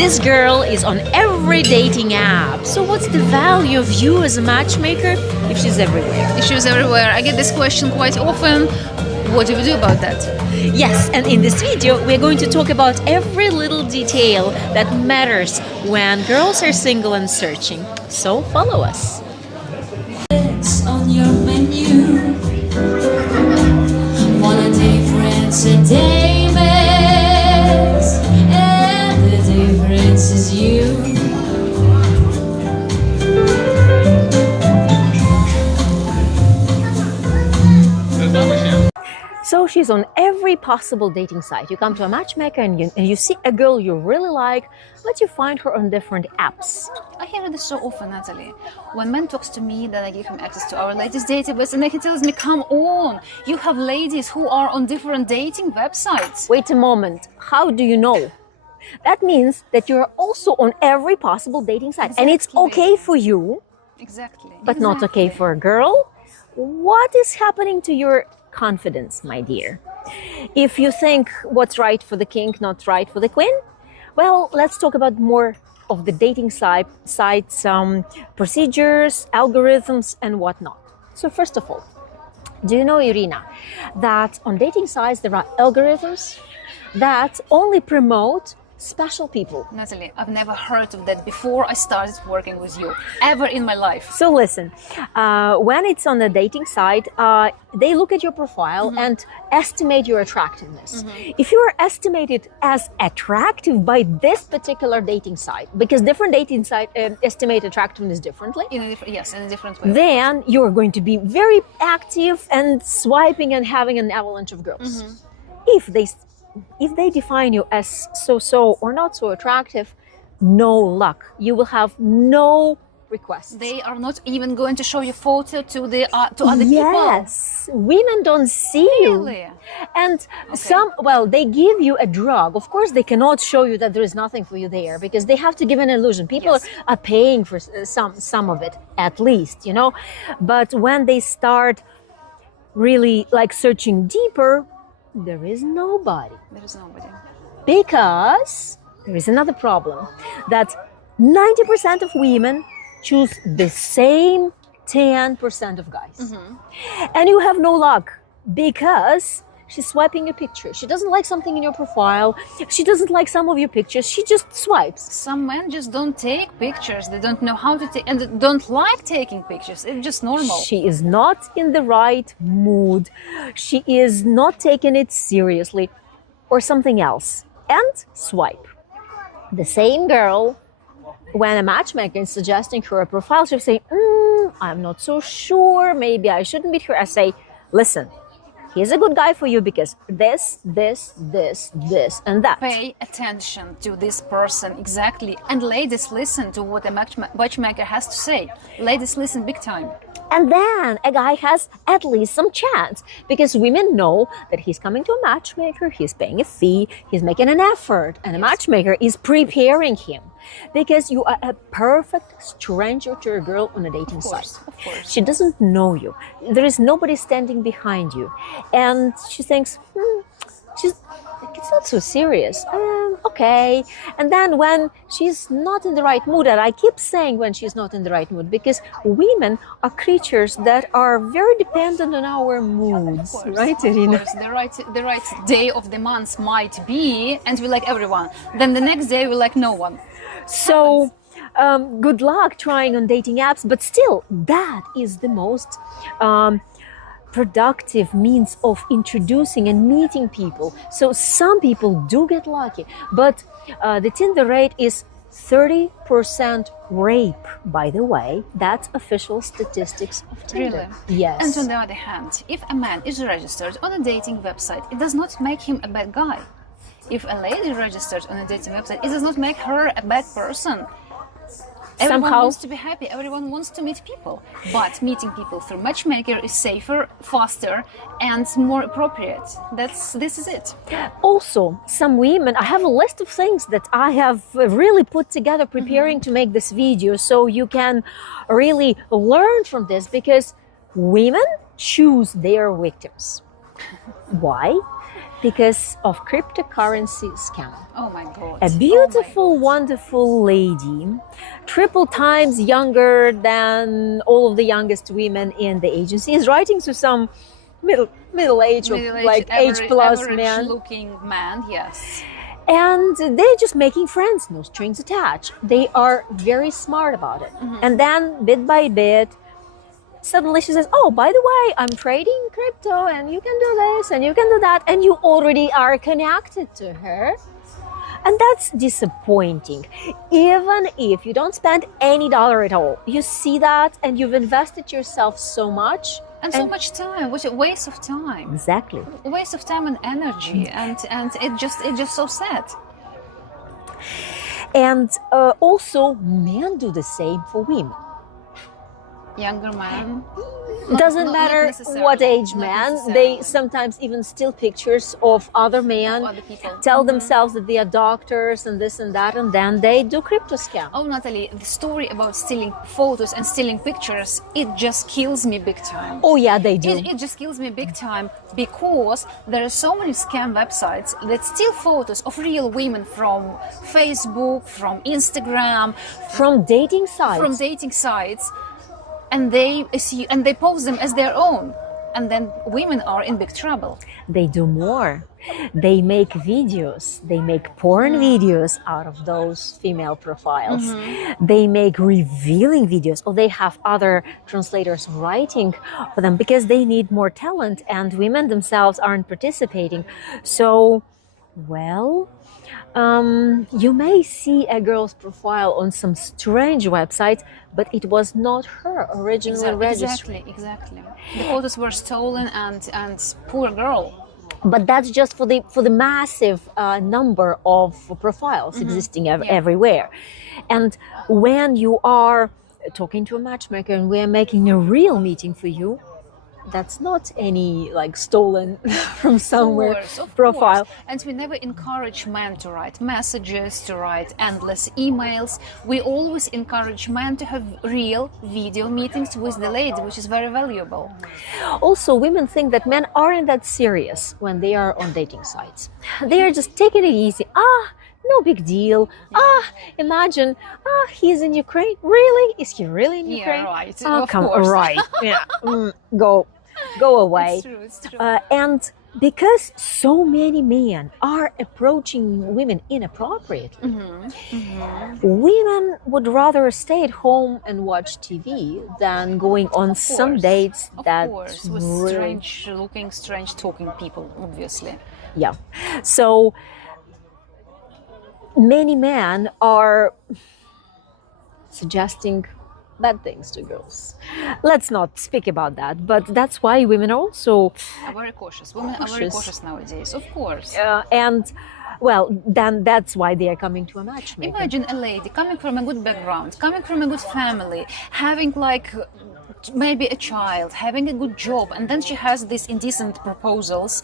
This girl is on every dating app. So what's the value of you as a matchmaker if she's everywhere? If she's everywhere. I get this question quite often. What do we do about that? Yes, and in this video, we're going to talk about every little detail that matters when girls are single and searching. So follow us. It's on your menu. Wanna date friends and Davis, and the difference is you. So she's on every possible dating site. You come to a matchmaker and you see a girl you really like, but you find her on different apps. I hear this so often, Natalie. When man talks to me, then I give him access to our latest database, and then he tells me, come on, you have ladies who are on different dating websites. Wait a moment, how do you know? That means that you're also on every possible dating site. Exactly. And it's okay for you, Exactly. but not okay for a girl. What is happening to your confidence, my dear? If you think what's right for the king, not right for the queen, well, let's talk about more of the dating sites, procedures, algorithms, and whatnot. So first of all, do you know, Irina, that on dating sites there are algorithms that only promote special people? Natalie, I've never heard of that before I started working with you, ever in my life. So listen, when it's on a dating site, they look at your profile and estimate your attractiveness. If you are estimated as attractive by this particular dating site, because different dating sites estimate attractiveness differently, In a different way. then you're going to be very active and swiping and having an avalanche of girls. If they define you as so-so or not so attractive, no luck. You will have no requests. They are not even going to show your photo to other people. Yes, women don't see Really? you. And they give you a drug. Of course, they cannot show you that there is nothing for you there because they have to give an illusion. People are paying for some of it, at least, you know. But when they start really like searching deeper, there is nobody. There is nobody. Because there is another problem, that 90% of women choose the same 10% of guys. And you have no luck because she's swiping your picture. She doesn't like something in your profile. She doesn't like some of your pictures. She just swipes. Some men just don't take pictures. They don't know how to take, and they don't like taking pictures. It's just normal. She is not in the right mood. She is not taking it seriously or something else. And swipe. The same girl, when a matchmaker is suggesting her a profile, she'll say, I'm not so sure. Maybe I shouldn't meet her. I say, listen, he's a good guy for you because this, and that. Pay attention to this person exactly. And ladies, listen to what a matchmaker has to say. Ladies, listen big time. And then a guy has at least some chance because women know that he's coming to a matchmaker, he's paying a fee, he's making an effort, and a matchmaker is preparing him. Because you are a perfect stranger to a girl on a dating site. Of course. She doesn't know you. There is nobody standing behind you. And she thinks, it's not so serious. Okay. And then when she's not in the right mood, and I keep saying when she's not in the right mood, because women are creatures that are very dependent on our moods. Right, Irina? The right day of the month might be, and we like everyone. Then the next day we like no one. So good luck trying on dating apps, but still, that is the most productive means of introducing and meeting people. So some people do get lucky, but the Tinder rate is 30% rape, by the way. That's official statistics of Tinder. Really? Yes. And on the other hand, if a man is registered on a dating website, it does not make him a bad guy. If a lady registered on a dating website, it does not make her a bad person. Everyone wants to be happy, everyone wants to meet people. But meeting people through Matchmaker is safer, faster, and more appropriate. This is it. Also, some women, I have a list of things that I have really put together preparing to make this video, so you can really learn from this, because women choose their victims. Why? because of cryptocurrency scam. Oh my God. A beautiful, wonderful lady, triple times younger than all of the youngest women in the agency, is writing to some middle age or like age plus man. Looking man, yes. And they're just making friends, no strings attached. They are very smart about it. And then bit by bit, suddenly she says, oh, by the way, I'm trading crypto and you can do this and you can do that. And you already are connected to her. And that's disappointing. Even if you don't spend any dollar at all, you see that and you've invested yourself so much. And so much time, which a waste of time. Exactly. A waste of time and energy, and it's just so sad. And also, men do the same for women. Younger man. Doesn't matter what age man, they sometimes even steal pictures of other men, other people. Tell themselves that they are doctors and this and that, and then they do crypto scam. Oh, Natalie, the story about stealing photos and stealing pictures, it just kills me big time. Oh yeah, they do. It just kills me big time because there are so many scam websites that steal photos of real women from Facebook, from Instagram, from dating sites. And they post them as their own, and then women are in big trouble. They do more. They make videos. They make porn videos out of those female profiles. They make revealing videos, or they have other translators writing for them because they need more talent, and women themselves aren't participating. So, well, you may see a girl's profile on some strange website, but it was not her originally registered. Exactly. The photos were stolen, and poor girl. But that's just for the massive number of profiles existing everywhere. And when you are talking to a matchmaker and we're making a real meeting for you, that's not any like stolen from somewhere of profile. Course. And we never encourage men to write messages, to write endless emails. We always encourage men to have real video meetings with the lady, which is very valuable. Also, women think that men aren't that serious when they are on dating sites. They are just taking it easy. No big deal. Imagine, he's in Ukraine. Really? Is he really in Ukraine? Yeah, right. Oh, of come course. right. Yeah. Go away. It's true. And because so many men are approaching women inappropriately, women would rather stay at home and watch TV than going on some dates with strange-looking, strange-talking people, obviously. Yeah. So many men are suggesting bad things to girls. Let's not speak about that, but that's why women are also very cautious. Women are very cautious nowadays, of course. And well, then that's why they are coming to a matchmaker. Imagine a lady coming from a good background, coming from a good family, having like maybe a child, having a good job, and then she has these indecent proposals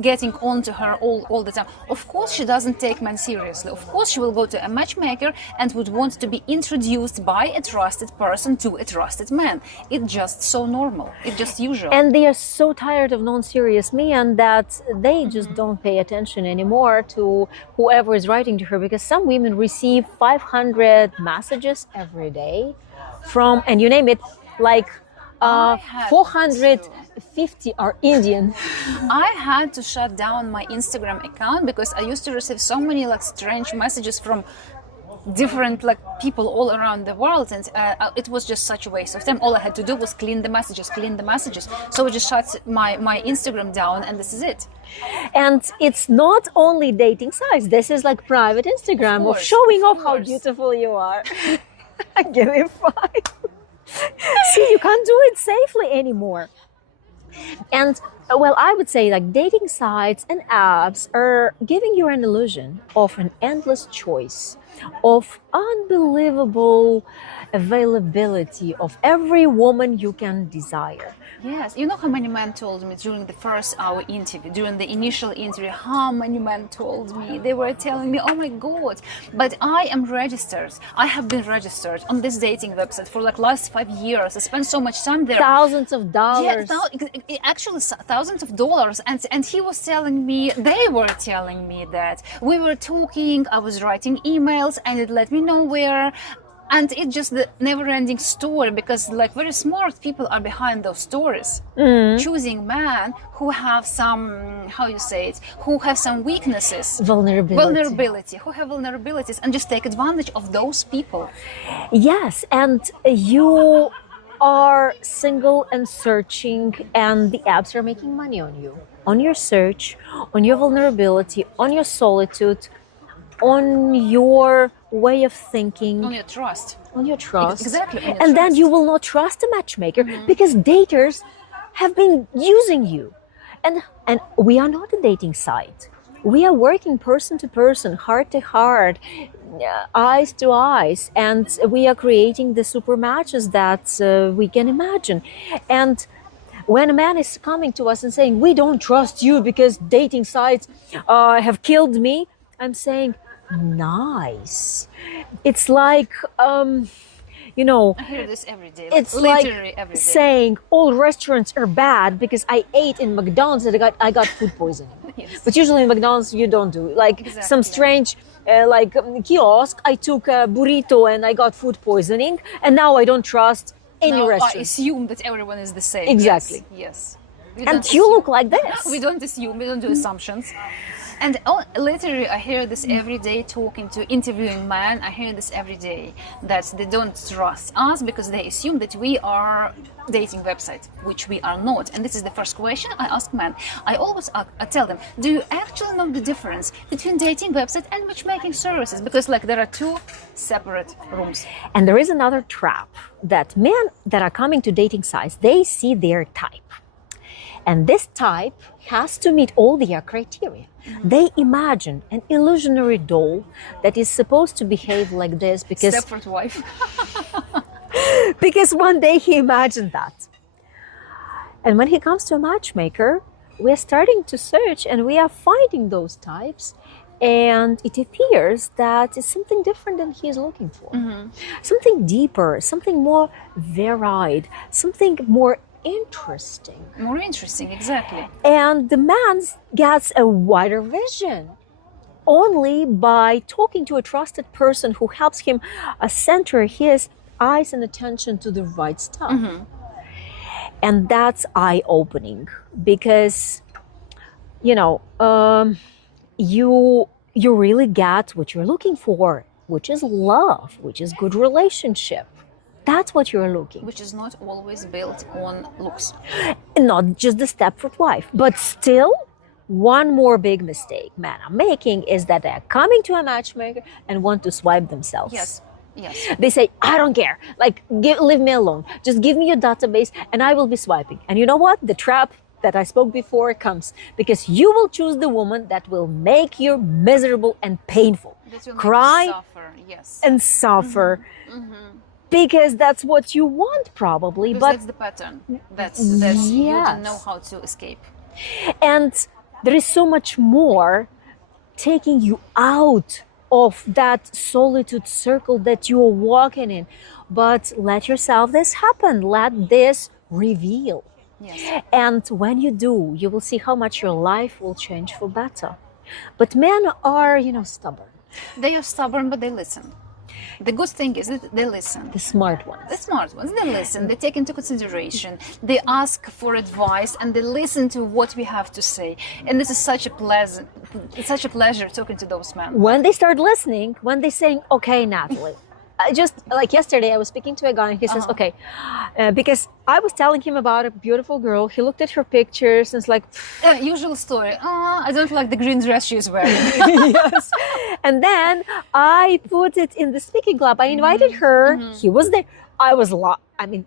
getting on to her all the time. Of course she doesn't take men seriously. Of course she will go to a matchmaker and would want to be introduced by a trusted person to a trusted man. It's just so normal. It's just usual. And they are so tired of non-serious men that they just don't pay attention anymore to whoever is writing to her, because some women receive 500 messages every day from, and you name it, like 450 are Indian. I had to shut down my Instagram account because I used to receive so many like strange messages from different like people all around the world, and it was just such a waste of time. All I had to do was clean the messages. So I just shut my Instagram down, and this is it. And it's not only dating sites. This is like private Instagram of showing off how beautiful you are. Give me 5. See, you can't do it safely anymore. And well, I would say like dating sites and apps are giving you an illusion of an endless choice, of unbelievable availability of every woman you can desire. Yes, you know how many men told me during the first hour interview, during the initial interview, how many men told me, they were telling me, oh my God, but I am registered. I have been registered on this dating website for like last 5 years. I spent so much time there. Thousands of dollars. Yeah, actually thousands of dollars. And he was telling me, they were telling me that we were talking, I was writing emails and it led me nowhere. And it's just the never-ending story because, like, very smart people are behind those stories, choosing men who have some, how you say it, who have some weaknesses, Vulnerability. who have vulnerabilities, and just take advantage of those people. Yes, and you are single and searching, and the apps are making money on you, on your search, on your vulnerability, on your solitude, on your way of thinking, On your trust. Exactly. On your and then trust. you will not trust a matchmaker because daters have been using you. And we are not a dating site. We are working person to person, heart to heart, eyes to eyes, and we are creating the super matches that we can imagine. And when a man is coming to us and saying, we don't trust you because dating sites have killed me, I'm saying, nice. It's like, you know, I hear this every day. it's Literally like every day. saying all restaurants are bad because I ate in McDonald's and I got food poisoning. Yes. But usually in McDonald's you don't do. Like some Exactly. strange kiosk, I took a burrito and I got food poisoning, and now I don't trust any Now I restaurant. assume that everyone is the same. Exactly. Yes. We And don't you assume. look like this. We don't assume, we don't do assumptions. And literally, I hear this every day talking to interviewing men. I hear this every day that they don't trust us because they assume that we are dating website, which we are not. And this is the first question I ask men. I always I tell them, do you actually know the difference between dating website and matchmaking services? Because like there are two separate rooms. And there is another trap that men that are coming to dating sites, they see their type. And this type has to meet all their criteria. They imagine an illusionary doll that is supposed to behave like this because Stepford wife. because one day he imagined that. And when he comes to a matchmaker, we are starting to search and we are finding those types. And it appears that it's something different than he is looking for. Something deeper, something more varied, something more interesting. More interesting, exactly. And the man gets a wider vision only by talking to a trusted person who helps him center his eyes and attention to the right stuff. And that's eye-opening because, you know, you really get what you're looking for, which is love, which is good relationship. That's what you're looking. Which is not always built on looks. Not just the Stepford wife, but still, one more big mistake men are making is that they're coming to a matchmaker and want to swipe themselves. Yes. Yes. They say, I don't care. Like, leave me alone. Just give me your database and I will be swiping. And you know what? The trap that I spoke before comes because you will choose the woman that will make you miserable and painful. That will make you Cry suffer. Yes. and suffer. Because that's what you want, probably. Because But that's the pattern. That's you Yes. don't know how to escape. And there is so much more taking you out of that solitude circle that you are walking in. But let yourself this happen. Let this reveal. Yes. And when you do, you will see how much your life will change for better. But men are, stubborn. They are stubborn, but they listen. The good thing is that they listen. The smart ones. The smart ones, they listen, they take into consideration, they ask for advice, and they listen to what we have to say. And this is it's such a pleasure talking to those men. When they start listening, when they saying, okay, Natalie, just like yesterday, I was speaking to a guy and he says, okay, because I was telling him about a beautiful girl. He looked at her pictures and it's like, Usual story. I don't like the green dress she's wearing. yes. And then I put it in the speaking club. I invited her. He was there.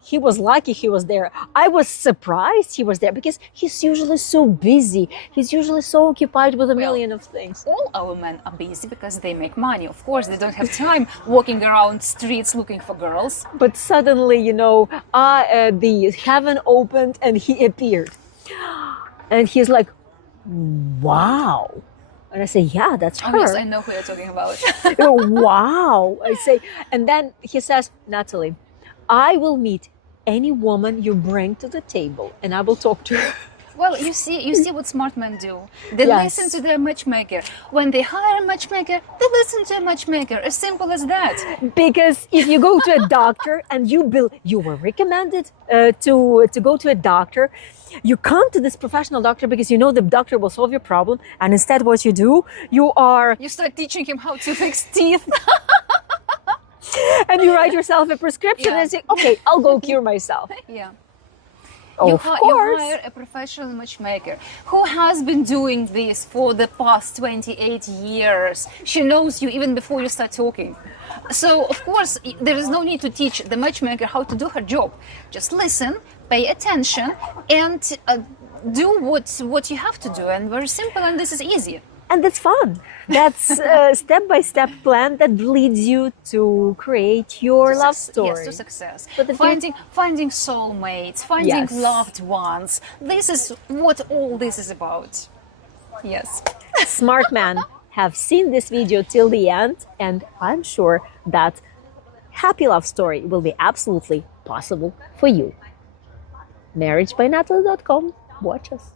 he was lucky he was there. I was surprised he was there because he's usually so busy. He's usually so occupied with a million of things. All our men are busy because they make money. Of course, they don't have time walking around streets looking for girls. But suddenly, the heaven opened and he appeared. And he's like, wow. And I say, yeah, that's her. Oh, yes, I know who you're talking about. Wow. I say, and then he says, Natali, I will meet any woman you bring to the table and I will talk to her. Well, you see what smart men do. They Yes. listen to their matchmaker. When they hire a matchmaker, they listen to a matchmaker. As simple as that. Because if you go to a doctor and you were recommended to go to a doctor, you come to this professional doctor because you know the doctor will solve your problem, and instead what you do, you start teaching him how to fix teeth. and you write yourself a prescription Yeah. and say, okay, I'll go cure myself. Yeah. Of You course. hire a professional matchmaker who has been doing this for the past 28 years. She knows you even before you start talking. So, of course, there is no need to teach the matchmaker how to do her job. Just listen, pay attention, and do what you have to do. And very simple, and this is easy. And that's fun. That's a step-by-step plan that leads you to create your love story. Yes, to success. But if Finding soulmates, finding Yes. loved ones. This is what all this is about. Yes. Smart men have seen this video till the end, and I'm sure that happy love story will be absolutely possible for you. marriagebyNatali.com. Watch us.